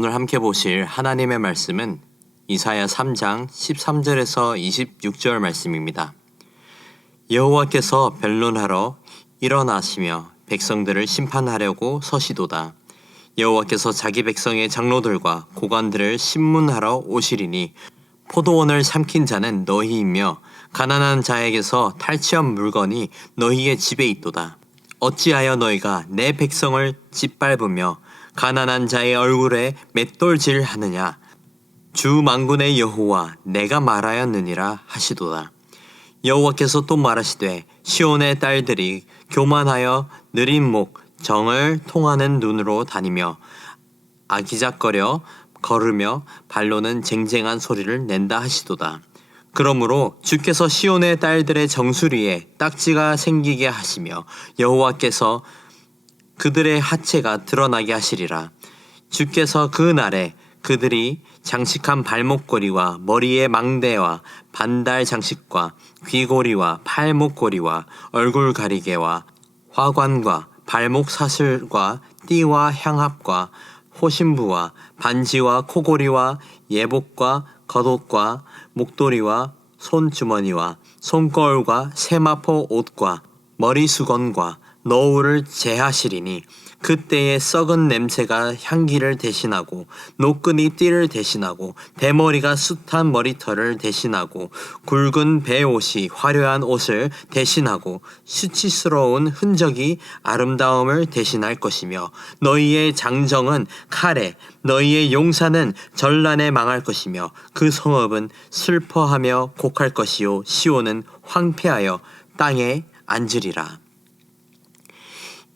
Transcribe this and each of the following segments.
오늘 함께 보실 하나님의 말씀은 이사야 3장 13절에서 26절 말씀입니다. 여호와께서 변론하러 일어나시며 백성들을 심판하려고 서시도다. 여호와께서 자기 백성의 장로들과 고관들을 심문하러 오시리니 포도원을 삼킨 자는 너희이며 가난한 자에게서 탈취한 물건이 너희의 집에 있도다. 어찌하여 너희가 내 백성을 짓밟으며 가난한 자의 얼굴에 맷돌질 하느냐. 주 만군의 여호와 내가 말하였느니라 하시도다. 여호와께서 또 말하시되 시온의 딸들이 교만하여 느린 목 정을 통하는 눈으로 다니며 아기작거려 걸으며 발로는 쟁쟁한 소리를 낸다 하시도다. 그러므로 주께서 시온의 딸들의 정수리에 딱지가 생기게 하시며 여호와께서 그들의 하체가 드러나게 하시리라. 주께서 그 날에 그들이 장식한 발목걸이와 머리의 망대와 반달 장식과 귀고리와 팔목걸이와 얼굴 가리개와 화관과 발목 사슬과 띠와 향합과 호신부와 반지와 코고리와 예복과 겉옷과 목도리와 손주머니와 손거울과 세마포 옷과 머리수건과 너울을 제하시리니 그때에 썩은 냄새가 향기를 대신하고 노끈이 띠를 대신하고 대머리가 숱한 머리털을 대신하고 굵은 배옷이 화려한 옷을 대신하고 수치스러운 흔적이 아름다움을 대신할 것이며 너희의 장정은 칼에 너희의 용사는 전란에 망할 것이며 그 성읍은 슬퍼하며 곡할 것이요 시온은 황폐하여 땅에 앉으리라.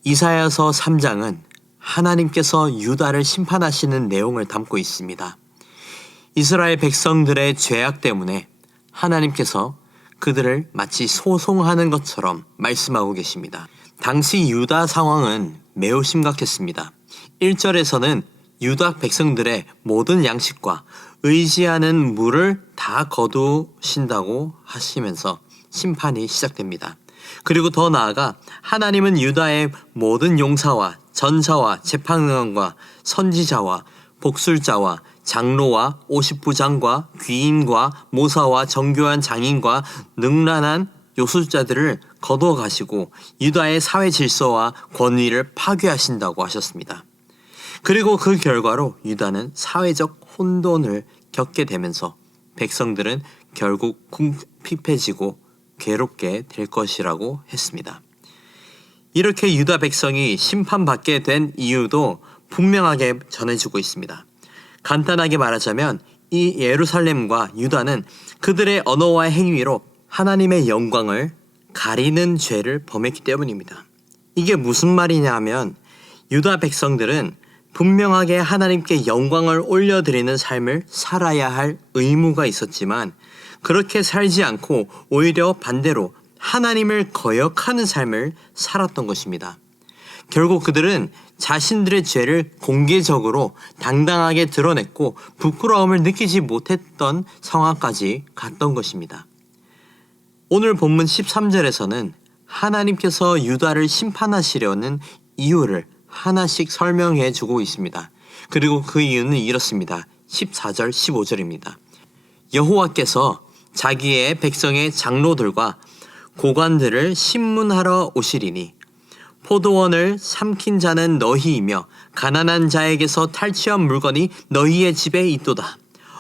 이사야서 3장은 하나님께서 유다를 심판하시는 내용을 담고 있습니다. 이스라엘 백성들의 죄악 때문에 하나님께서 그들을 마치 소송하는 것처럼 말씀하고 계십니다. 당시 유다 상황은 매우 심각했습니다. 1절에서는 유다 백성들의 모든 양식과 의지하는 물을 다 거두신다고 하시면서 심판이 시작됩니다. 그리고 더 나아가 하나님은 유다의 모든 용사와 전사와 재판관과 선지자와 복술자와 장로와 오십부장과 귀인과 모사와 정교한 장인과 능란한 요술자들을 거둬가시고 유다의 사회 질서와 권위를 파괴하신다고 하셨습니다. 그리고 그 결과로 유다는 사회적 혼돈을 겪게 되면서 백성들은 결국 궁핍해지고 괴롭게 될 것이라고 했습니다. 이렇게 유다 백성이 심판받게 된 이유도 분명하게 전해지고 있습니다. 간단하게 말하자면 이 예루살렘과 유다는 그들의 언어와 행위로 하나님의 영광을 가리는 죄를 범했기 때문입니다. 이게 무슨 말이냐 하면 유다 백성들은 분명하게 하나님께 영광을 올려드리는 삶을 살아야 할 의무가 있었지만 그렇게 살지 않고 오히려 반대로 하나님을 거역하는 삶을 살았던 것입니다. 결국 그들은 자신들의 죄를 공개적으로 당당하게 드러냈고 부끄러움을 느끼지 못했던 상황까지 갔던 것입니다. 오늘 본문 13절에서는 하나님께서 유다를 심판하시려는 이유를 하나씩 설명해 주고 있습니다. 그리고 그 이유는 이렇습니다. 14절, 15절입니다. 여호와께서 자기의 백성의 장로들과 고관들을 심문하러 오시리니 포도원을 삼킨 자는 너희이며 가난한 자에게서 탈취한 물건이 너희의 집에 있도다.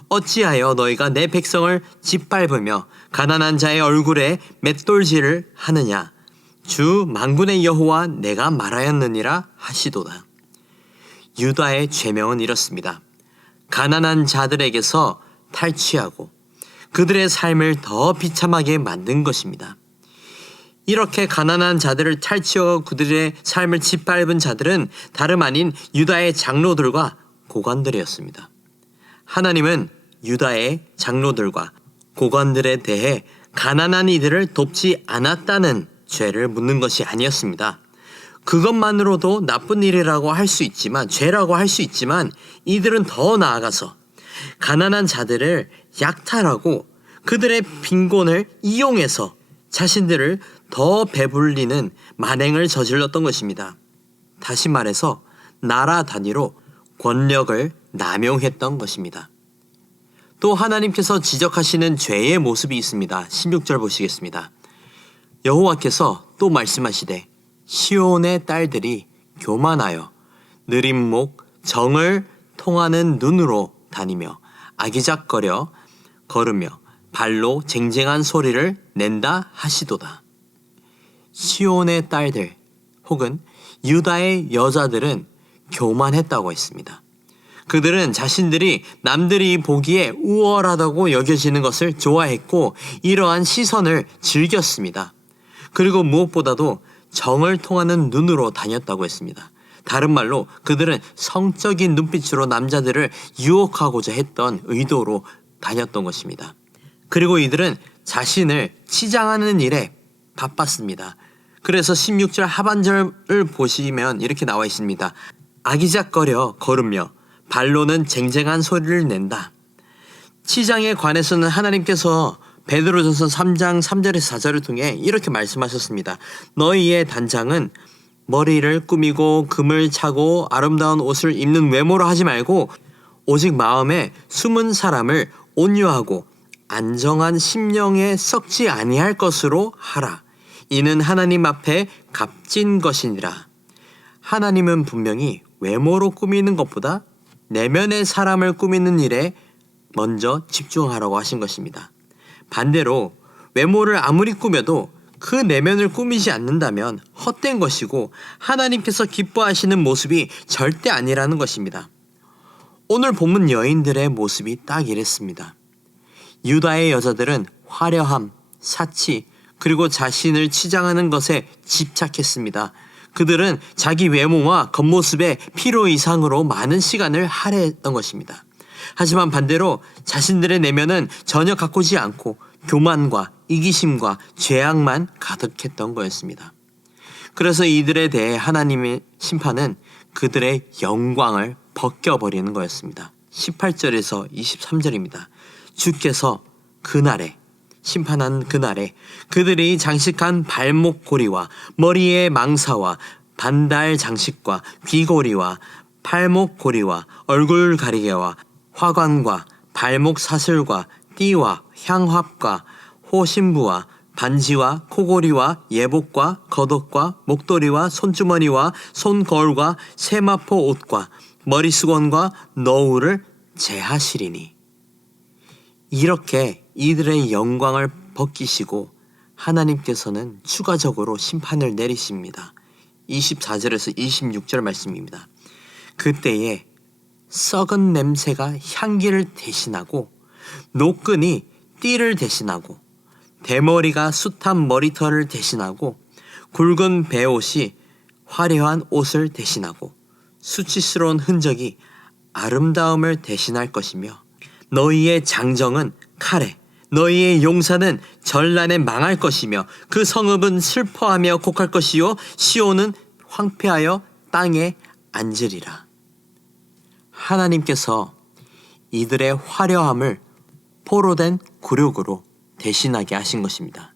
어찌하여 너희가 내 백성을 짓밟으며 가난한 자의 얼굴에 맷돌질을 하느냐. 주 만군의 여호와 내가 말하였느니라 하시도다. 유다의 죄명은 이렇습니다. 가난한 자들에게서 탈취하고 그들의 삶을 더 비참하게 만든 것입니다. 이렇게 가난한 자들을 탈취하고 그들의 삶을 짓밟은 자들은 다름 아닌 유다의 장로들과 고관들이었습니다. 하나님은 유다의 장로들과 고관들에 대해 가난한 이들을 돕지 않았다는 죄를 묻는 것이 아니었습니다. 그것만으로도 나쁜 일이라고 할 수 있지만, 죄라고 할 수 있지만 이들은 더 나아가서 가난한 자들을 약탈하고 그들의 빈곤을 이용해서 자신들을 더 배불리는 만행을 저질렀던 것입니다. 다시 말해서 나라 단위로 권력을 남용했던 것입니다. 또 하나님께서 지적하시는 죄의 모습이 있습니다. 16절 보시겠습니다. 여호와께서 또 말씀하시되 시온의 딸들이 교만하여 느린 목 정을 통하는 눈으로 다니며 아기작거려 걸으며 발로 쟁쟁한 소리를 낸다 하시도다. 시온의 딸들 혹은 유다의 여자들은 교만했다고 했습니다. 그들은 자신들이 남들이 보기에 우월하다고 여겨지는 것을 좋아했고 이러한 시선을 즐겼습니다. 그리고 무엇보다도 정을 통하는 눈으로 다녔다고 했습니다. 다른 말로 그들은 성적인 눈빛으로 남자들을 유혹하고자 했던 의도로 다녔던 것입니다. 그리고 이들은 자신을 치장하는 일에 바빴습니다. 그래서 16절 하반절을 보시면 이렇게 나와 있습니다. 아기작거려 걸으며 발로는 쟁쟁한 소리를 낸다. 치장에 관해서는 하나님께서 베드로전서 3장 3절에서 4절을 통해 이렇게 말씀하셨습니다. 너희의 단장은 머리를 꾸미고 금을 차고 아름다운 옷을 입는 외모로 하지 말고 오직 마음에 숨은 사람을 온유하고 안정한 심령에 썩지 아니할 것으로 하라. 이는 하나님 앞에 값진 것이니라. 하나님은 분명히 외모로 꾸미는 것보다 내면의 사람을 꾸미는 일에 먼저 집중하라고 하신 것입니다. 반대로 외모를 아무리 꾸며도 그 내면을 꾸미지 않는다면 헛된 것이고 하나님께서 기뻐하시는 모습이 절대 아니라는 것입니다. 오늘 본문 여인들의 모습이 딱 이랬습니다. 유다의 여자들은 화려함, 사치, 그리고 자신을 치장하는 것에 집착했습니다. 그들은 자기 외모와 겉모습에 필요 이상으로 많은 시간을 할애했던 것입니다. 하지만 반대로 자신들의 내면은 전혀 가꾸지 않고 교만과 이기심과 죄악만 가득했던 거였습니다. 그래서 이들에 대해 하나님의 심판은 그들의 영광을 벗겨버리는 거였습니다. 18절에서 23절입니다. 주께서 그날에 심판한 그날에 그들이 장식한 발목 고리와 머리의 망사와 반달 장식과 귀고리와 팔목 고리와 얼굴 가리개와 화관과 발목 사슬과 띠와 향합과 호신부와 반지와 코고리와 예복과 겉옷과 목도리와 손주머니와 손거울과 세마포 옷과 머리수건과 너울을 제하시리니. 이렇게 이들의 영광을 벗기시고 하나님께서는 추가적으로 심판을 내리십니다. 24절에서 26절 말씀입니다. 그때에 썩은 냄새가 향기를 대신하고 노끈이 띠를 대신하고 대머리가 숱한 머리털을 대신하고 굵은 베옷이 화려한 옷을 대신하고 수치스러운 흔적이 아름다움을 대신할 것이며 너희의 장정은 칼에 너희의 용사는 전란에 망할 것이며 그 성읍은 슬퍼하며 곡할 것이요 시온은 황폐하여 땅에 앉으리라. 하나님께서 이들의 화려함을 포로된 굴욕으로 대신하게 하신 것입니다.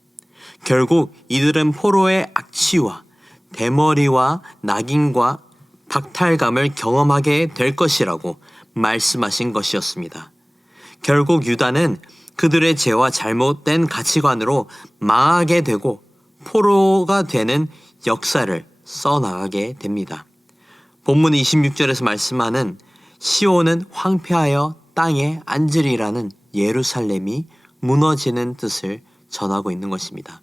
결국 이들은 포로의 악취와 대머리와 낙인과 박탈감을 경험하게 될 것이라고 말씀하신 것이었습니다. 결국 유다는 그들의 죄와 잘못된 가치관으로 망하게 되고 포로가 되는 역사를 써나가게 됩니다. 본문 26절에서 말씀하는 시온은 황폐하여 땅에 앉으리라는 예루살렘이 무너지는 뜻을 전하고 있는 것입니다.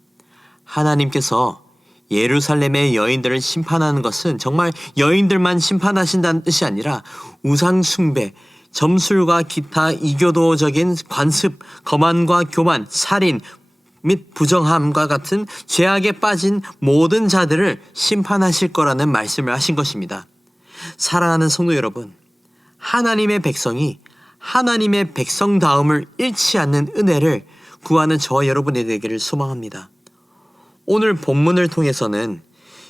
하나님께서 예루살렘의 여인들을 심판하는 것은 정말 여인들만 심판하신다는 뜻이 아니라 우상 숭배, 점술과 기타 이교도적인 관습, 거만과 교만, 살인 및 부정함과 같은 죄악에 빠진 모든 자들을 심판하실 거라는 말씀을 하신 것입니다. 사랑하는 성도 여러분, 하나님의 백성이 하나님의 백성다움을 잃지 않는 은혜를 구하는 저와 여러분이 되기를 소망합니다. 오늘 본문을 통해서는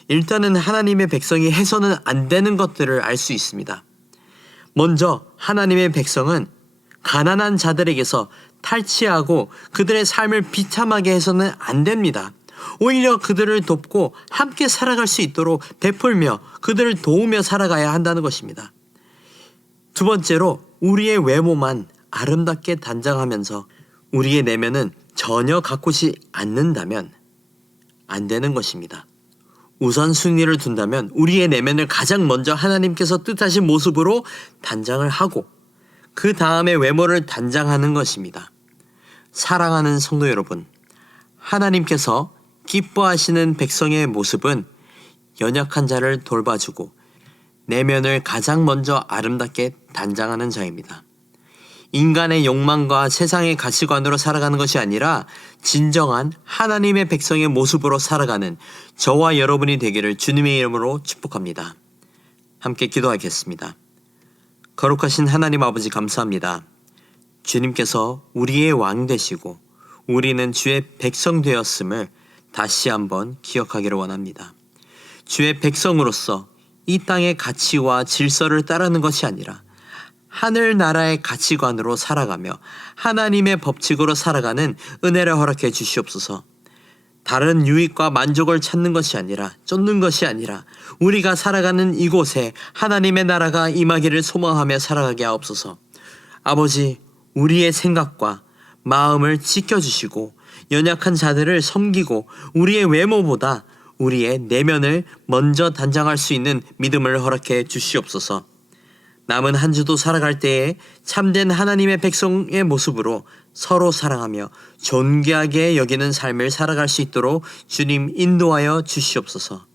일단은 하나님의 백성이 해서는 안 되는 것들을 알 수 있습니다. 먼저 하나님의 백성은 가난한 자들에게서 탈취하고 그들의 삶을 비참하게 해서는 안 됩니다. 오히려 그들을 돕고 함께 살아갈 수 있도록 베풀며 그들을 도우며 살아가야 한다는 것입니다. 두 번째로 우리의 외모만 아름답게 단장하면서 우리의 내면은 전혀 가꾸지 않는다면 안 되는 것입니다. 우선순위를 둔다면 우리의 내면을 가장 먼저 하나님께서 뜻하신 모습으로 단장을 하고 그 다음에 외모를 단장하는 것입니다. 사랑하는 성도 여러분, 하나님께서 기뻐하시는 백성의 모습은 연약한 자를 돌봐주고 내면을 가장 먼저 아름답게 단장하는 자입니다. 인간의 욕망과 세상의 가치관으로 살아가는 것이 아니라 진정한 하나님의 백성의 모습으로 살아가는 저와 여러분이 되기를 주님의 이름으로 축복합니다. 함께 기도하겠습니다. 거룩하신 하나님 아버지 감사합니다. 주님께서 우리의 왕 되시고 우리는 주의 백성 되었음을 다시 한번 기억하기를 원합니다. 주의 백성으로서 이 땅의 가치와 질서를 따르는 것이 아니라 하늘나라의 가치관으로 살아가며 하나님의 법칙으로 살아가는 은혜를 허락해 주시옵소서. 다른 유익과 만족을 찾는 것이 아니라 쫓는 것이 아니라 우리가 살아가는 이곳에 하나님의 나라가 임하기를 소망하며 살아가게 하옵소서. 아버지, 우리의 생각과 마음을 지켜주시고 연약한 자들을 섬기고 우리의 외모보다 우리의 내면을 먼저 단장할 수 있는 믿음을 허락해 주시옵소서. 남은 한 주도 살아갈 때에 참된 하나님의 백성의 모습으로 서로 사랑하며 존귀하게 여기는 삶을 살아갈 수 있도록 주님 인도하여 주시옵소서.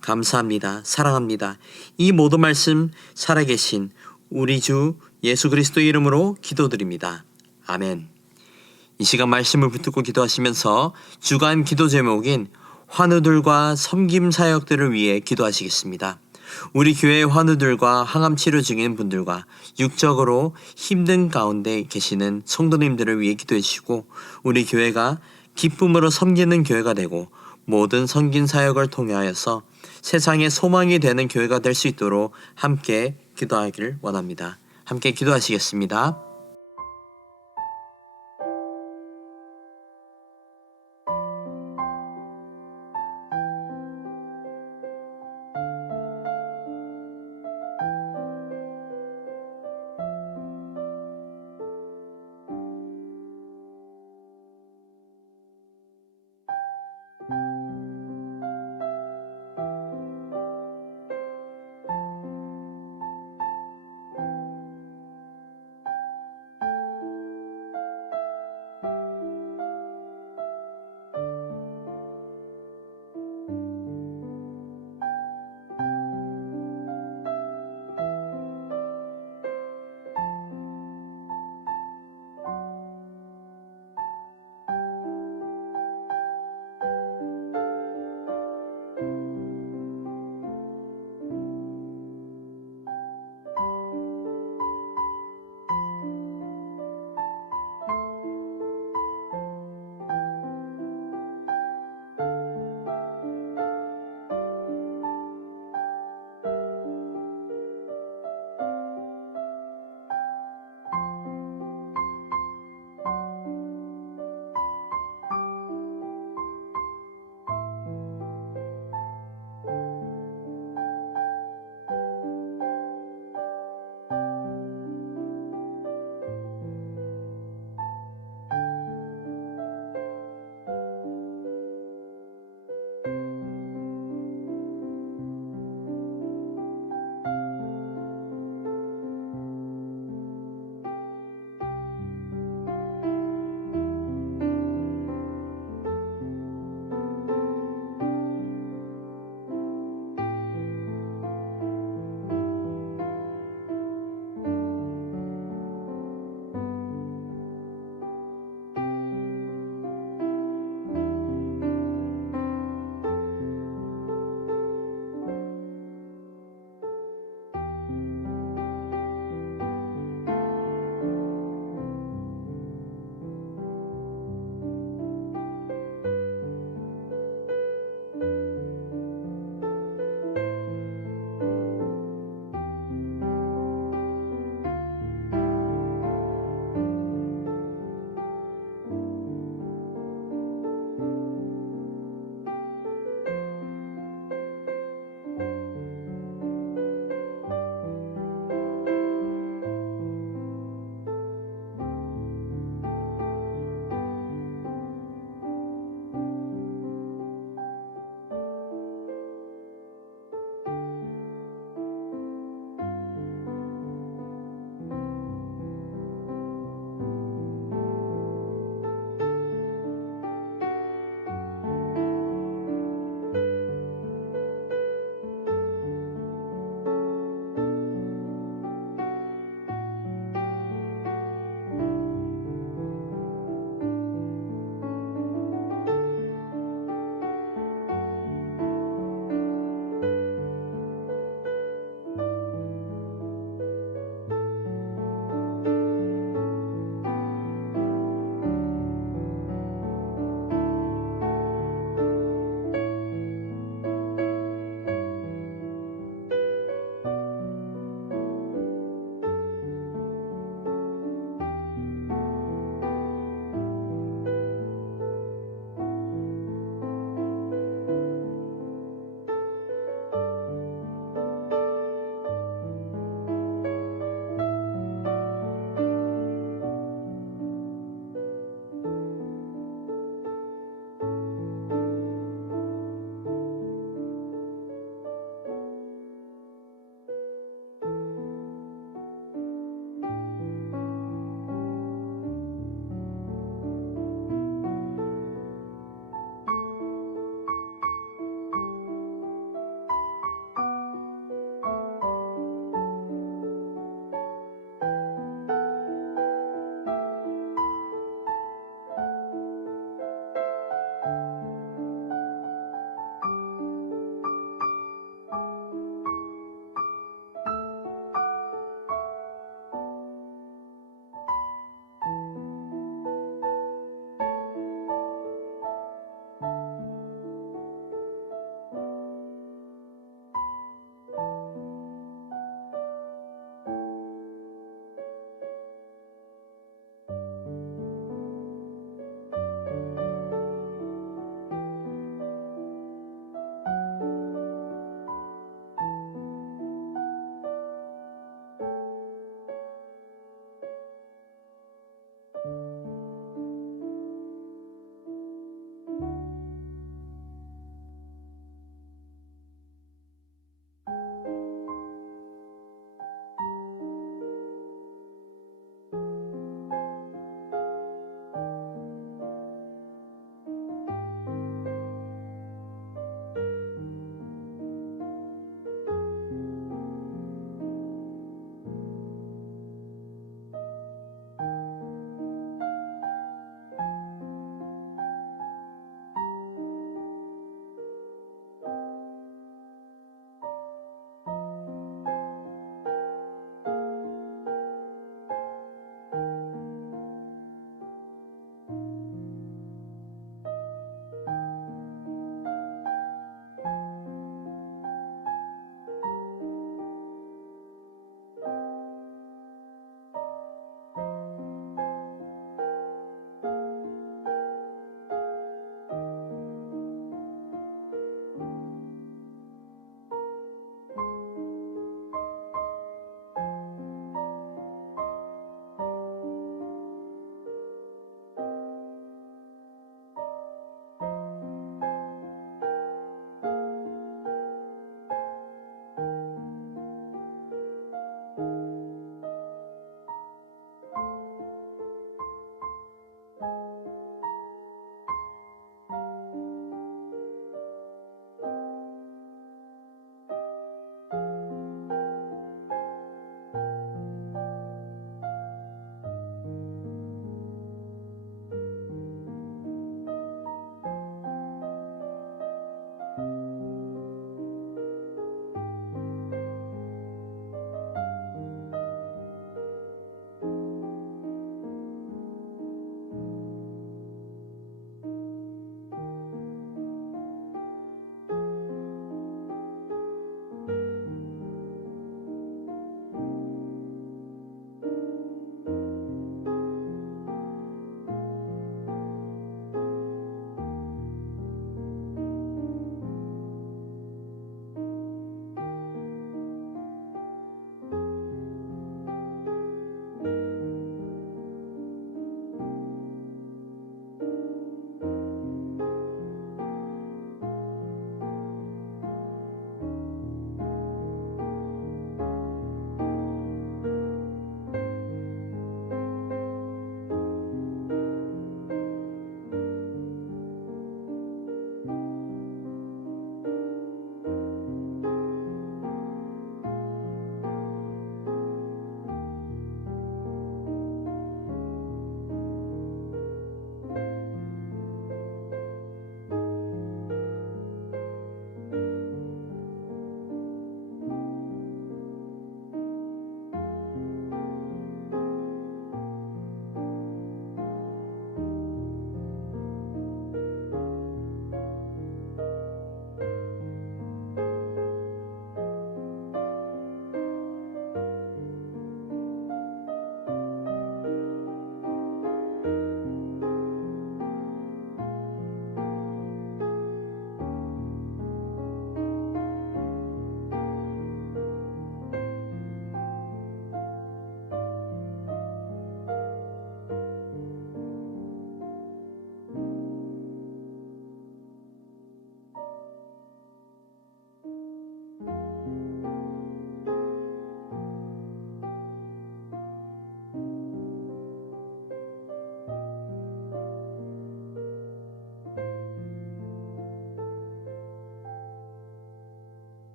감사합니다. 사랑합니다. 이 모든 말씀 살아계신 우리 주 예수 그리스도의 이름으로 기도드립니다. 아멘. 이 시간 말씀을 붙들고 기도하시면서 주간 기도 제목인 환우들과 섬김 사역들을 위해 기도하시겠습니다. 우리 교회의 환우들과 항암 치료 중인 분들과 육적으로 힘든 가운데 계시는 성도님들을 위해 기도해 주시고 우리 교회가 기쁨으로 섬기는 교회가 되고 모든 섬긴 사역을 통하여서 세상의 소망이 되는 교회가 될 수 있도록 함께 기도하기를 원합니다. 함께 기도하시겠습니다.